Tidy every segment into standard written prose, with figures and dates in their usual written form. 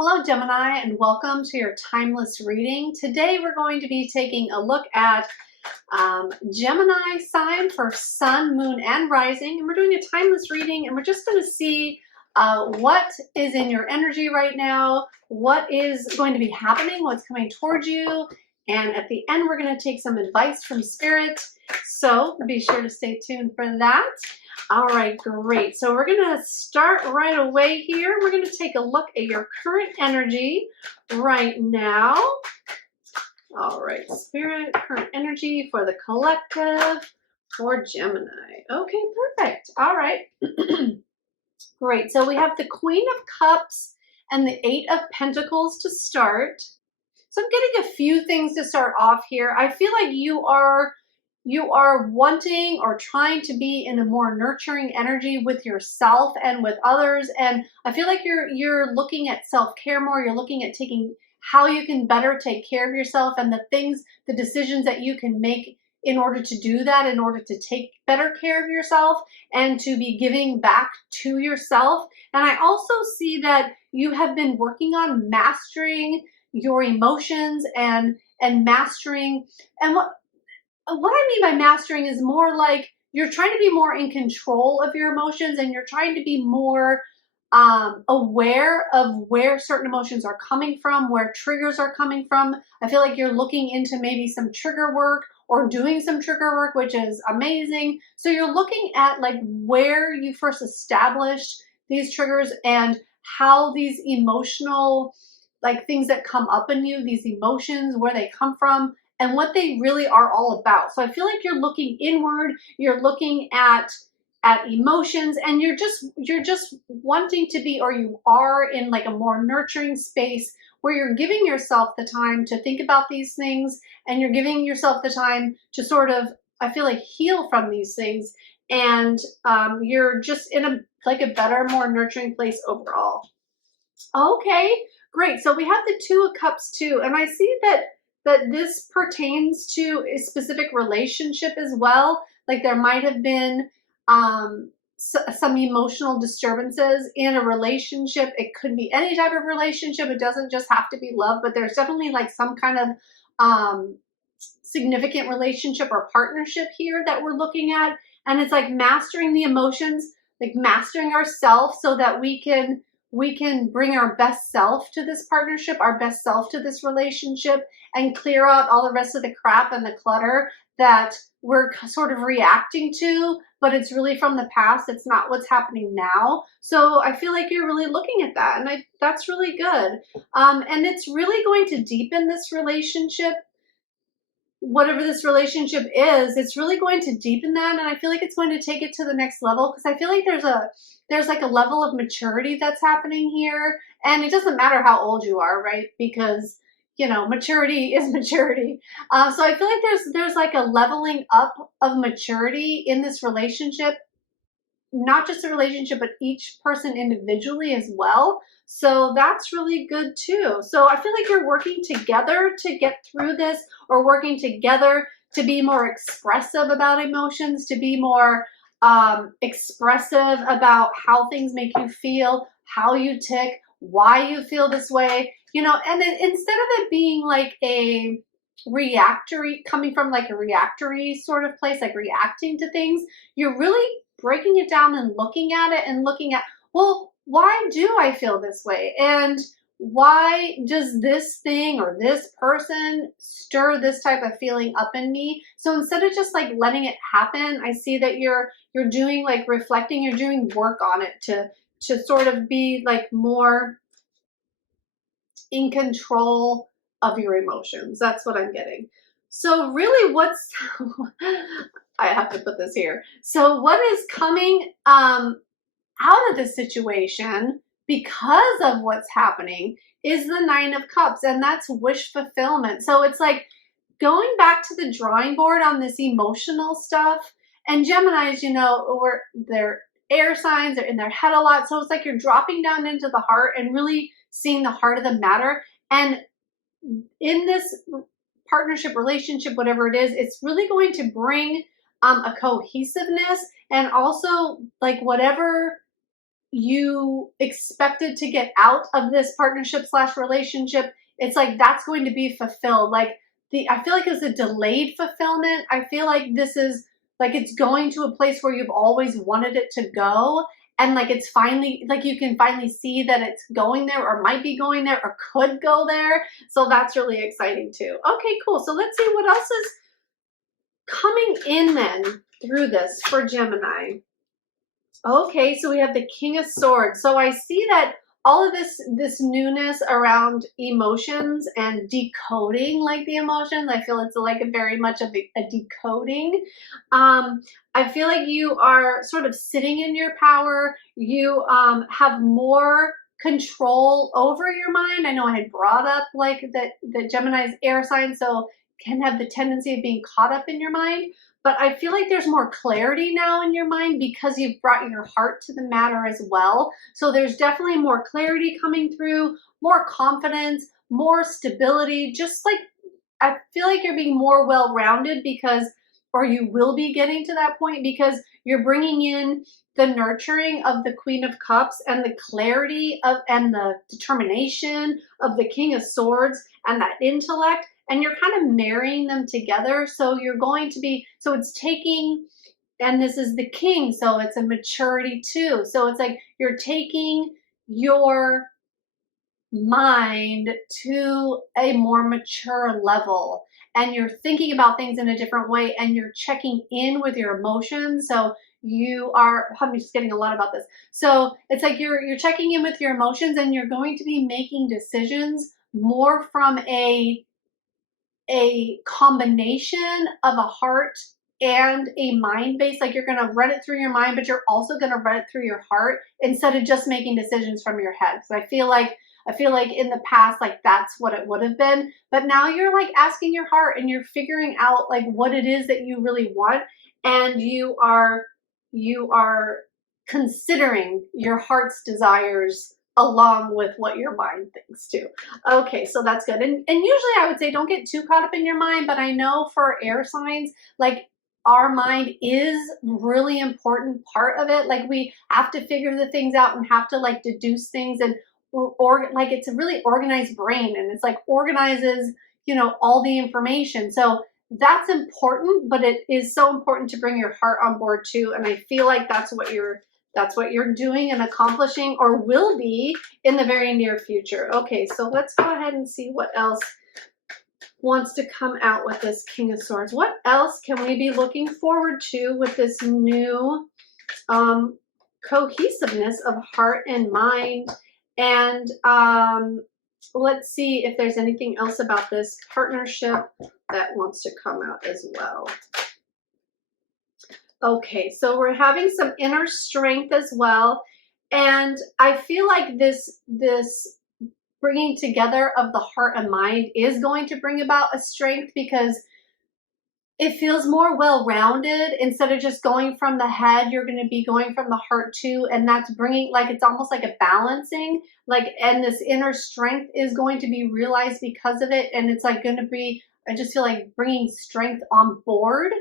Hello Gemini, and welcome to your timeless reading. Today we're going to be taking a look at Gemini sign for sun, moon, and rising. And we're doing a timeless reading, and we're just going to see what is in your energy right now, what is going to be happening, what's coming towards you. And at the end, we're going to take some advice from Spirit. So be sure to stay tuned for that. All right, great. So we're going to start right away here. We're going to take a look at your current energy right now. All right, Spirit, current energy for the collective for Gemini. Okay, perfect. All right. Great. So we have the Queen of Cups and the Eight of Pentacles to start. So I'm getting a few things to start off here. I feel like you are wanting or trying to be in a more nurturing energy with yourself and with others. And I feel like you're looking at self-care more. You're looking at taking how you can better take care of yourself and the decisions that you can make in order to do that, in order to take better care of yourself and to be giving back to yourself. And I also see that you have been working on mastering your emotions and mastering, and what I mean by mastering is more like you're trying to be more in control of your emotions, and you're trying to be more aware of where certain emotions are coming from, where triggers are coming from. I feel like you're looking into maybe some trigger work or doing some trigger work, which is amazing. So you're looking at like where you first established these triggers and how these emotional like things that come up in you, these emotions, where they come from and what they really are all about. So I feel like you're looking inward, you're looking at emotions, and you're just wanting to be, or you are in like a more nurturing space where you're giving yourself the time to think about these things, and you're giving yourself the time to sort of, I feel like, heal from these things. And you're just in a better, more nurturing place overall. Okay, great. So we have the Two of Cups too, and I see that this pertains to a specific relationship as well. Like there might have been some emotional disturbances in a relationship. It could be any type of relationship. It doesn't just have to be love, but there's definitely like some kind of significant relationship or partnership here that we're looking at. And it's like mastering the emotions, like mastering ourselves so that we can bring our best self to this partnership, our best self to this relationship, and clear out all the rest of the crap and the clutter that we're sort of reacting to, but it's really from the past. It's not what's happening now. So I feel like you're really looking at that, and that's really good. And it's really going to deepen this relationship. Whatever this relationship is, it's really going to deepen that, and I feel like it's going to take it to the next level, because I feel like there's like a level of maturity that's happening here, and it doesn't matter how old you are, right? Because maturity is maturity. So I feel like there's like a leveling up of maturity in this relationship, not just the relationship, but each person individually as well. So that's really good too. So I feel like you're working together to get through this, or working together to be more expressive about emotions, to be more expressive about how things make you feel, how you tick, why you feel this way, and then instead of it being like a reactory, coming from like a reactory sort of place, like reacting to things, you're really breaking it down and looking at it and looking at, well, why do I feel this way? And why does this thing or this person stir this type of feeling up in me? So instead of just like letting it happen, I see that you're doing like reflecting, you're doing work on it to sort of be like more in control of your emotions. That's what I'm getting. So really I have to put this here. So what is coming out of this situation because of what's happening is the Nine of Cups, and that's wish fulfillment. So it's like going back to the drawing board on this emotional stuff. And Geminis, they're air signs, they're in their head a lot. So it's like you're dropping down into the heart and really seeing the heart of the matter. And in this partnership, relationship, whatever it is, it's really going to bring a cohesiveness, and also like whatever you expected to get out of this partnership slash relationship, it's like that's going to be fulfilled. Like I feel like it's a delayed fulfillment. I feel like this is like it's going to a place where you've always wanted it to go. And like it's finally, like you can finally see that it's going there or might be going there or could go there. So that's really exciting too. Okay, cool. So let's see what else is coming in then through this for Gemini. Okay, so we have the King of Swords. So I see that all of this newness around emotions and decoding like the emotions, I feel it's like a very much of a decoding. I feel like you are sort of sitting in your power. You have more control over your mind. I know I had brought up like that Gemini's air sign, so can have the tendency of being caught up in your mind. But I feel like there's more clarity now in your mind because you've brought your heart to the matter as well. So there's definitely more clarity coming through, more confidence, more stability. Just like I feel like you're being more well-rounded because, or you will be getting to that point because you're bringing in the nurturing of the Queen of Cups and the clarity of and the determination of the King of Swords and that intellect. And you're kind of marrying them together. So you're going to be, so it's taking, and this is the king, so it's a maturity too. So it's like you're taking your mind to a more mature level and you're thinking about things in a different way and you're checking in with your emotions. So you are, I'm just getting a lot about this. So it's like you're checking in with your emotions and you're going to be making decisions more from a combination of a heart and a mind base. Like you're going to run it through your mind, but you're also going to run it through your heart instead of just making decisions from your head. So I feel like in the past, like that's what it would have been, but now you're like asking your heart and you're figuring out like what it is that you really want. And you are considering your heart's desires along with what your mind thinks too. Okay, so that's good. And usually I would say don't get too caught up in your mind, but I know for air signs, like our mind is really important part of it. Like we have to figure the things out and have to like deduce things and or like it's a really organized brain and it's like organizes, you know, all the information. So that's important, but it is so important to bring your heart on board too. And I feel like that's what you're doing and accomplishing or will be in the very near future. Okay, so let's go ahead and see what else wants to come out with this King of Swords. What else can we be looking forward to with this new cohesiveness of heart and mind? And let's see if there's anything else about this partnership that wants to come out as well. Okay, so we're having some inner strength as well. And I feel like this bringing together of the heart and mind is going to bring about a strength because it feels more well-rounded. Instead of just going from the head, you're going to be going from the heart too. And that's bringing, like, it's almost like a balancing, like, and this inner strength is going to be realized because of it. And it's like going to be, I just feel like bringing strength on board.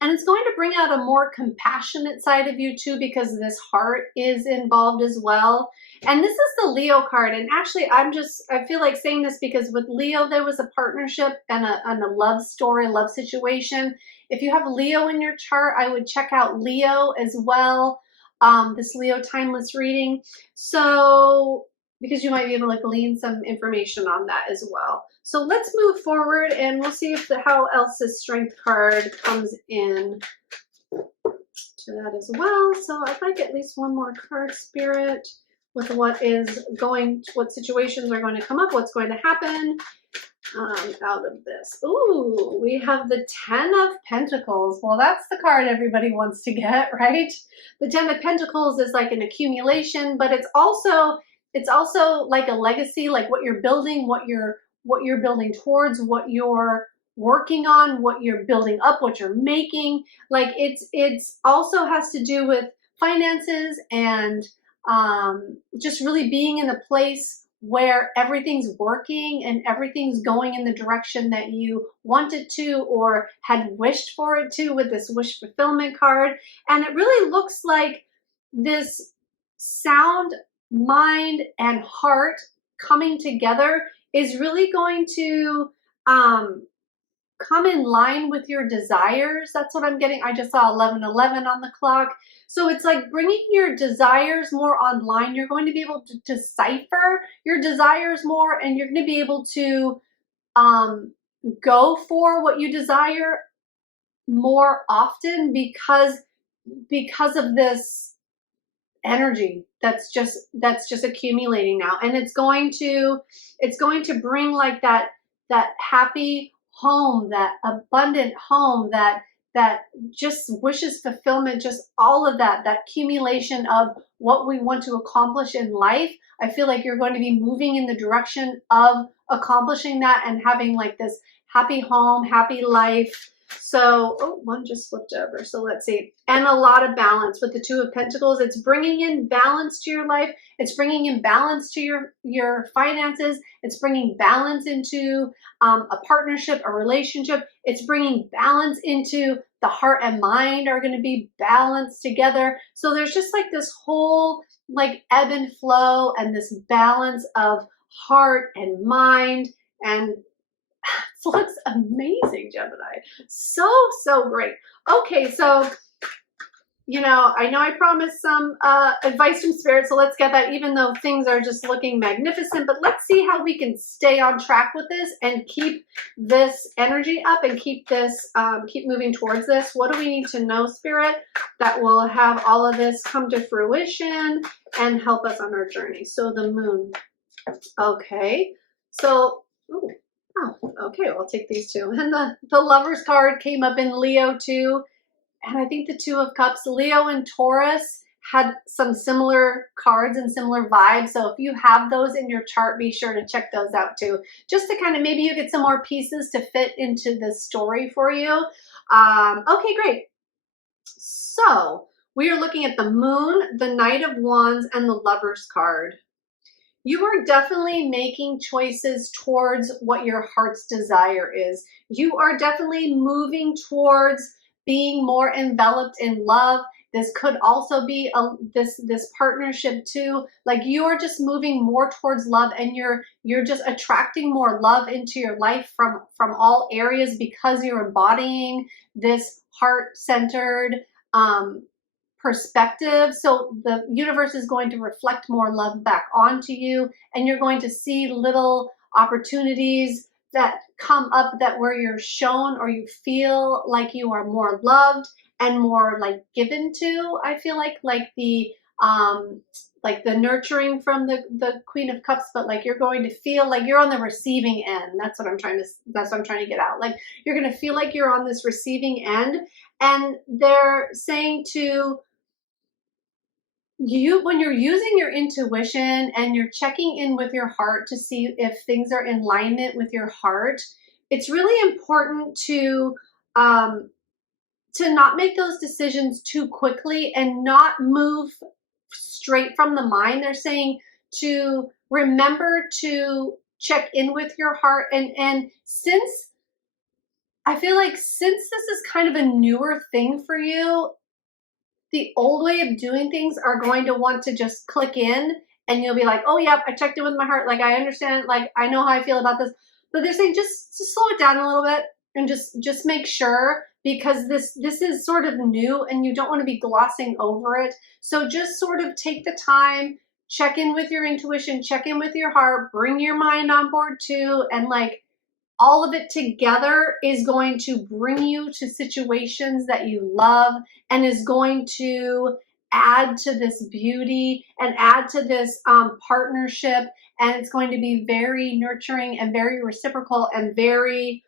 And it's going to bring out a more compassionate side of you too, because this heart is involved as well. And this is the Leo card. And actually, I feel like saying this because with Leo, there was a partnership and a love story, love situation. If you have Leo in your chart, I would check out Leo as well. This Leo timeless reading. So, because you might be able to glean some information on that as well. So let's move forward and we'll see if how else this strength card comes in to that as well. So I'd like at least one more card, Spirit, with what situations are going to come up, what's going to happen out of this. Ooh, we have the 10 of Pentacles. Well, that's the card everybody wants to get, right? The 10 of Pentacles is like an accumulation, but it's also like a legacy, like what you're building, what you're building towards, what you're working on, what you're building up, what you're making. Like it's also has to do with finances and just really being in a place where everything's working and everything's going in the direction that you wanted to or had wished for it to with this wish fulfillment card. And it really looks like this sound mind and heart coming together is really going to come in line with your desires. That's what I'm getting. I just saw 11:11 on the clock. So it's like bringing your desires more online. You're going to be able to decipher your desires more, and you're going to be able to go for what you desire more often because of this energy that's just accumulating now, and it's going to bring like that happy home, that abundant home, that just wishes fulfillment, just all of that accumulation of what we want to accomplish in life. I feel like you're going to be moving in the direction of accomplishing that and having like this happy home, happy life. So, oh, one just slipped over. So let's see. And a lot of balance with the Two of Pentacles. It's bringing in balance to your life. It's bringing in balance to your finances. It's bringing balance into a partnership, a relationship. It's bringing balance into the heart and mind are going to be balanced together. So there's just like this whole like ebb and flow and this balance of heart and mind, and looks amazing, Gemini. So great. Okay, so I know I promised some advice from Spirit, so let's get that, even though things are just looking magnificent. But let's see how we can stay on track with this and keep this energy up and keep this keep moving towards this. What do we need to know, Spirit, that will have all of this come to fruition and help us on our journey? So the Moon. Okay, so ooh. Oh, okay, well, I'll take these two. And the Lovers card came up in Leo too. And I think the Two of Cups, Leo and Taurus had some similar cards and similar vibes. So if you have those in your chart, be sure to check those out too. Just to kind of, maybe you get some more pieces to fit into this story for you. Okay, great. So we are looking at the Moon, the Knight of Wands, and the Lovers card. You are definitely making choices towards what your heart's desire is. You are definitely moving towards being more enveloped in love. This could also be this partnership too. Like you're just moving more towards love, and you're just attracting more love into your life from all areas because you're embodying this heart-centered perspective. So the universe is going to reflect more love back onto you, and you're going to see little opportunities that come up that where you're shown or you feel like you are more loved and more like given to. I feel like the nurturing from the Queen of Cups, but like you're going to feel like you're on the receiving end. That's what I'm trying to get out. Like you're going to feel like you're on this receiving end, and they're saying to you, when you're using your intuition and you're checking in with your heart to see if things are in alignment with your heart, it's really important to not make those decisions too quickly and not move straight from the mind. They're saying to remember to check in with your heart, and since I feel like since this is kind of a newer thing for you, the old way of doing things are going to want to just click in, and you'll be like, oh, yep, I checked in with my heart. Like, I understand. Like, I know how I feel about this. But they're saying just slow it down a little bit and just make sure, because this is sort of new and you don't want to be glossing over it. So just sort of take the time, check in with your intuition, check in with your heart, bring your mind on board too, and like, all of it together is going to bring you to situations that you love and is going to add to this beauty and add to this partnership. And it's going to be very nurturing and very reciprocal and very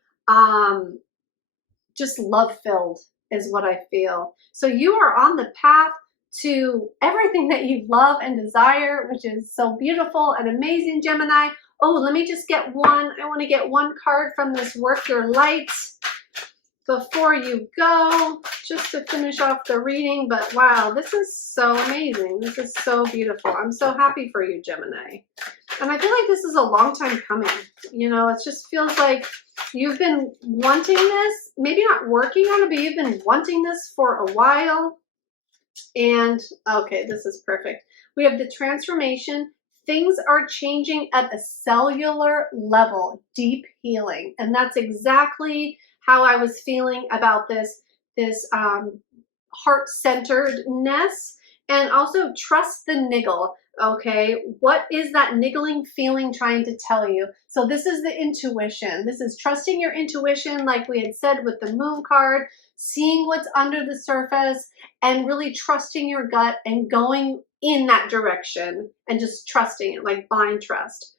just love-filled is what I feel. So you are on the path to everything that you love and desire, which is so beautiful and amazing, Gemini. Oh, let me just get one. I want to get one card from this Work Your Light before you go, just to finish off the reading. But wow, this is so amazing. This is so beautiful. I'm so happy for you, Gemini. And I feel like this is a long time coming. You know, it just feels like you've been wanting this, maybe not working on it, but you've been wanting this for a while. And okay, this is perfect. We have the transformation. Things are changing at the cellular level, deep healing. And that's exactly how I was feeling about this heart-centeredness. And also trust the niggle. Okay, what is that niggling feeling trying to tell you? So this is the intuition. This is trusting your intuition, like we had said with the moon card, seeing what's under the surface and really trusting your gut and going in that direction and just trusting it, like blind trust.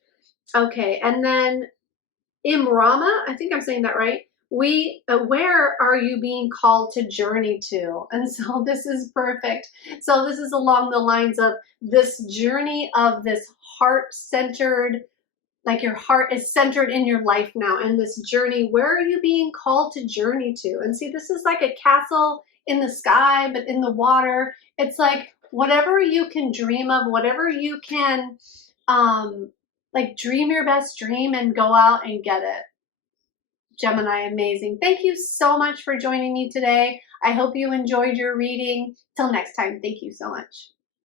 Okay, and then Imrama, I think I'm saying that right. Where are you being called to journey to? And so this is perfect. So this is along the lines of this journey of this heart-centered, like your heart is centered in your life now, and this journey, where are you being called to journey to? And see, this is like a castle in the sky, but in the water. It's like whatever you can dream of, whatever you can, like dream your best dream and go out and get it. Gemini, amazing. Thank you so much for joining me today. I hope you enjoyed your reading. Till next time, thank you so much.